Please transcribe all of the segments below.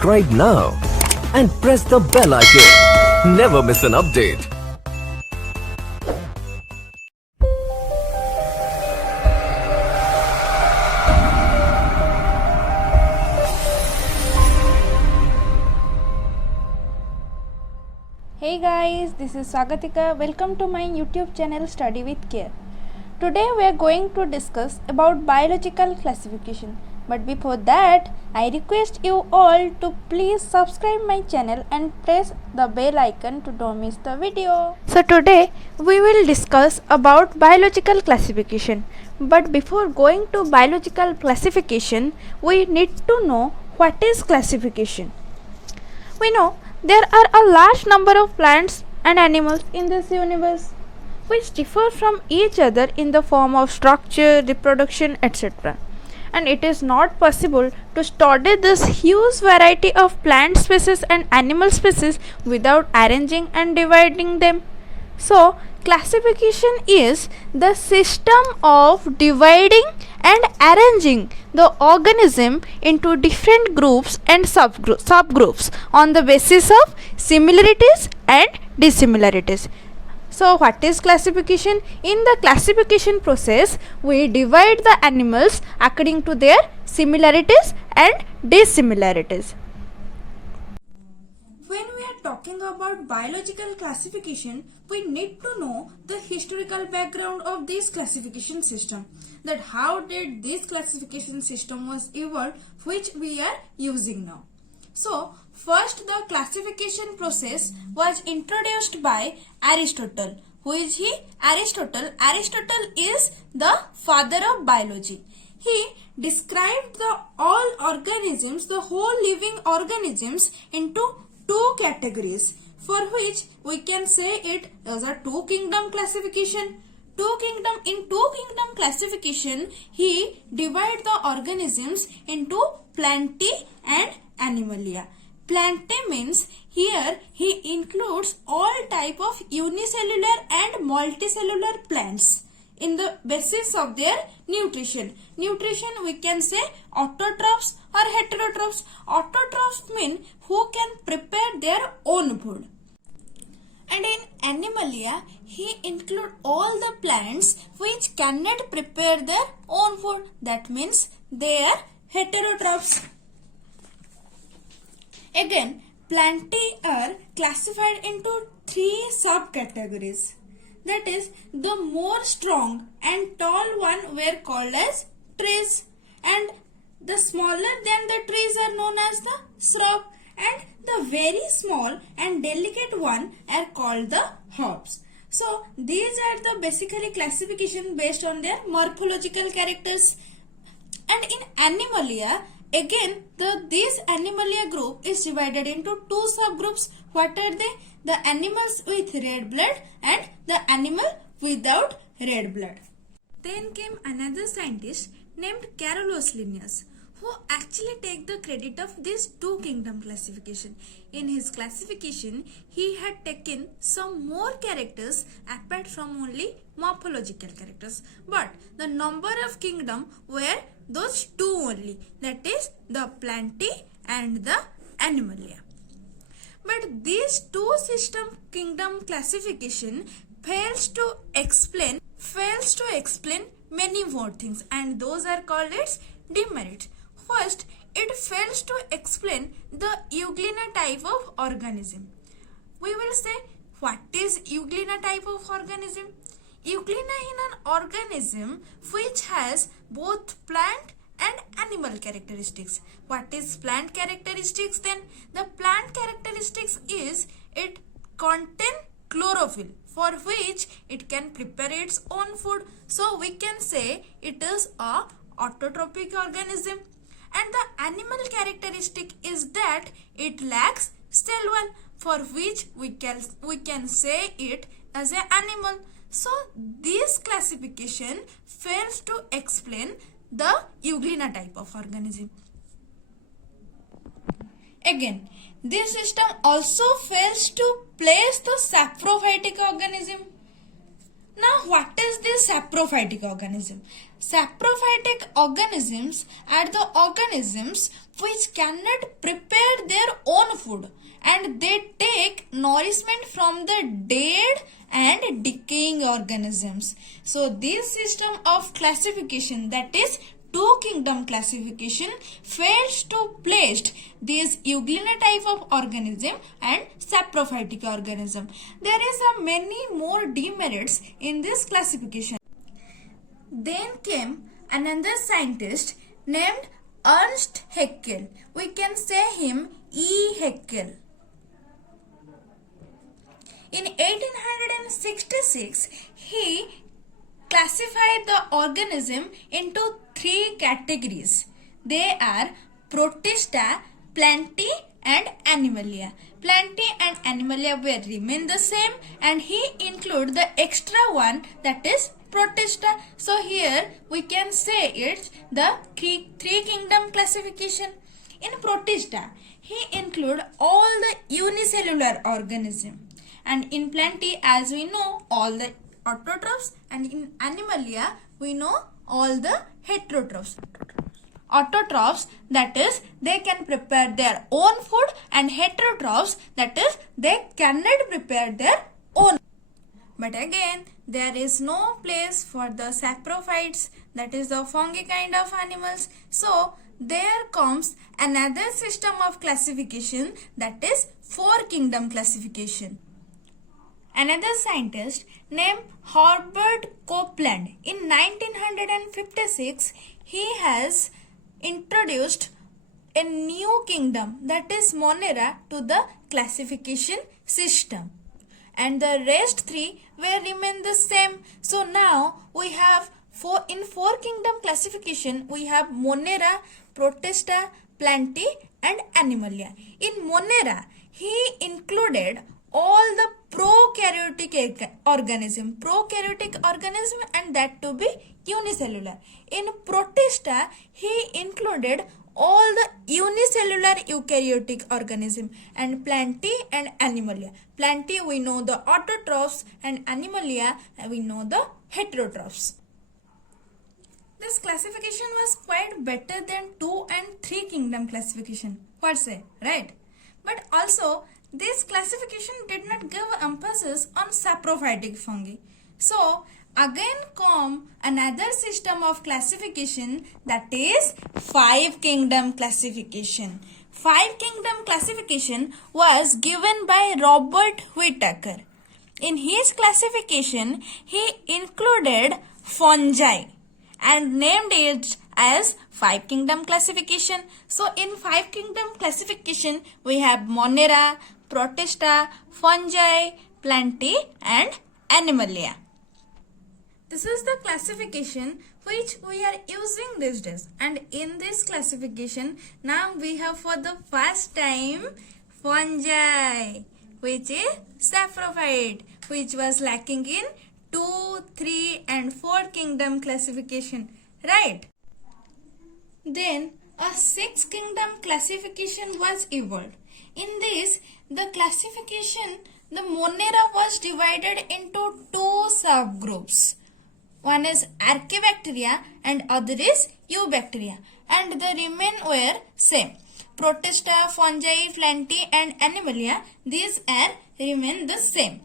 subscribe now and press the bell icon. Never miss an update. Hey guys, this is Swagatika. Welcome to my YouTube channel Study with Care. Today we are going to discuss about biological classification. But before that, I request you all to please subscribe my channel and press the bell icon to don't miss the video. So today we will discuss about biological classification. But before going to biological classification, we need to know what is classification. We know there are a large number of plants and animals in this universe which differ from each other in the form of structure, reproduction, etc. And it is not possible to study this huge variety of plant species and animal species without arranging and dividing them. So, classification is the system of dividing and arranging the organism into different groups and subgroups on the basis of similarities and dissimilarities. So, what is classification? In the classification process, we divide the animals according to their similarities and dissimilarities. When we are talking about biological classification, we need to know the historical background of this classification system. That how did this classification system was evolved, which we are using now. So, first the classification process was introduced by Aristotle. Who is he? Aristotle. Aristotle is the father of biology. He described the all organisms, the whole living organisms into two categories, for which we can say it as a two kingdom classification. In two kingdom classification, he divided the organisms into Plantae and Animalia. Plantae means here he includes all type of unicellular and multicellular plants in the basis of their nutrition. Nutrition we can say autotrophs or heterotrophs. Autotrophs mean who can prepare their own food. And in Animalia, he include all the plants which cannot prepare their own food. That means they are heterotrophs. Again, Plantae are classified into three subcategories. That is, the more strong and tall one were called as trees, and the smaller than the trees are known as the shrub, and the very small and delicate one are called the herbs. So, these are the basically classification based on their morphological characters. And in Animalia, again, this Animalia group is divided into two subgroups. What are they? The animals with red blood and the animal without red blood. Then came another scientist named Carolus Linnaeus, who actually take the credit of this two kingdom classification. In his classification, he had taken some more characters apart from only morphological characters. But the number of kingdom were those two only, that is the Plantae and the Animalia. But these two system kingdom classification fails to explain many more things, and those are called its demerits. First, it fails to explain the Euglena type of organism. We will say, what is Euglena type of organism? Euglena is an organism which has both plant and animal characteristics. What is plant characteristics then? The plant characteristics is it contain chlorophyll, for which it can prepare its own food. So we can say it is a autotrophic organism. And the animal characteristic is that it lacks cell wall, for which we can say it as an animal. So this classification fails to explain the Euglena type of organism. Again, this system also fails to place the saprophytic organism. Now, what is this saprophytic organism? Saprophytic organisms are the organisms which cannot prepare their own food and they take nourishment from the dead and decaying organisms. So, this system of classification, that is two kingdom classification, fails to place these euglena type of organism and saprophytic organism. There is a many more demerits in this classification. Then came another scientist named Ernst Haeckel. We can say him E. Haeckel. In 1866, he classified the organism into three categories. They are Protista, Plantae and Animalia. Plantae and Animalia will remain the same and he include the extra one, that is Protista. So here we can say it's the three kingdom classification. In Protista, he include all the unicellular organism, and in Plantae, as we know, all the autotrophs, and in Animalia we know all the heterotrophs. Autotrophs, that is they can prepare their own food, and heterotrophs, that is they cannot prepare their own. But again, there is no place for the saprophytes, that is the fungi kind of animals. So there comes another system of classification, that is four kingdom classification. Another scientist named Herbert Copeland, in 1956, he has introduced a new kingdom, that is Monera, to the classification system. And the rest three will remain the same. So now we have four kingdom classification, we have Monera, Protista, Plantae and Animalia. In Monera, he included all the prokaryotic organism and that to be unicellular. In Protista, he included all the unicellular eukaryotic organism, and Plantae and Animalia. Plantae we know the autotrophs and Animalia we know the heterotrophs. This classification was quite better than 2 and 3 kingdom classification, what say, right? But also this classification did not give emphasis on saprophytic fungi. So again come another system of classification, that is 5 kingdom classification. 5 kingdom classification was given by Robert Whittaker. In his classification, he included fungi and named it as 5 kingdom classification. So in 5 kingdom classification, we have Monera, Protista, fungi, Plantae and Animalia. This is the classification which we are using these days, and in this classification now we have for the first time fungi, which is saprophyte, which was lacking in 2, 3 and 4 kingdom classification, right? Then a 6 kingdom classification was evolved. In this, the classification, the Monera was divided into 2 subgroups. One is Archaebacteria and other is Eubacteria, and the remain were same. Protista, fungi, Plantae and Animalia, these remain the same.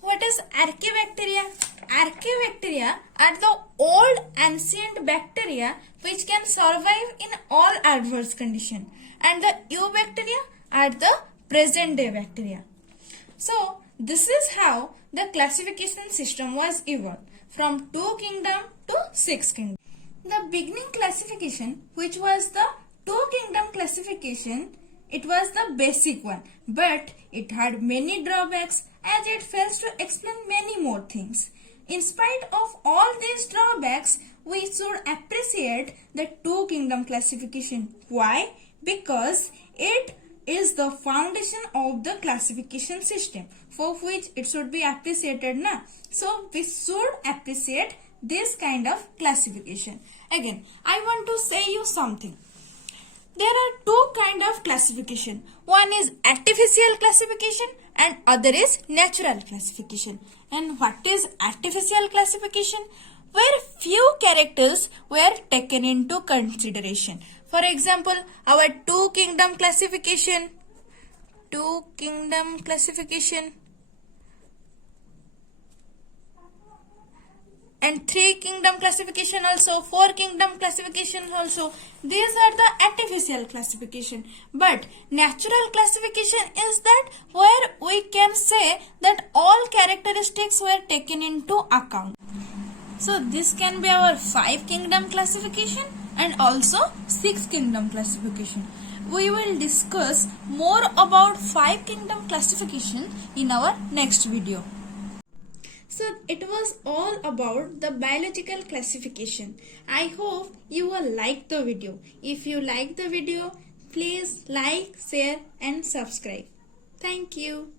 What is Archaebacteria? Archaebacteria are the old ancient bacteria which can survive in all adverse conditions, and the Eubacteria are the present day bacteria. So this is how the classification system was evolved from 2 kingdom to 6 kingdom. The beginning classification, which was the 2 kingdom classification, it was the basic one, but it had many drawbacks as it fails to explain many more things. In spite of all these drawbacks, we should appreciate the 2 kingdom classification. Why? Because it is the foundation of the classification system, for which it should be appreciated now. So we should appreciate this kind of classification. Again, I want to say you something. There are 2 kind of classification. One is artificial classification and other is natural classification. And what is artificial classification? Where few characters were taken into consideration. For example, our two kingdom classification and three kingdom classification also, four kingdom classification also. These are the artificial classification. But natural classification is that where we can say that all characteristics were taken into account. So this can be our 5 kingdom classification and also 6 kingdom classification. We will discuss more about 5 kingdom classification in our next video. So it was all about the biological classification. I hope you will like the video. If you like the video, please like, share and subscribe. Thank you.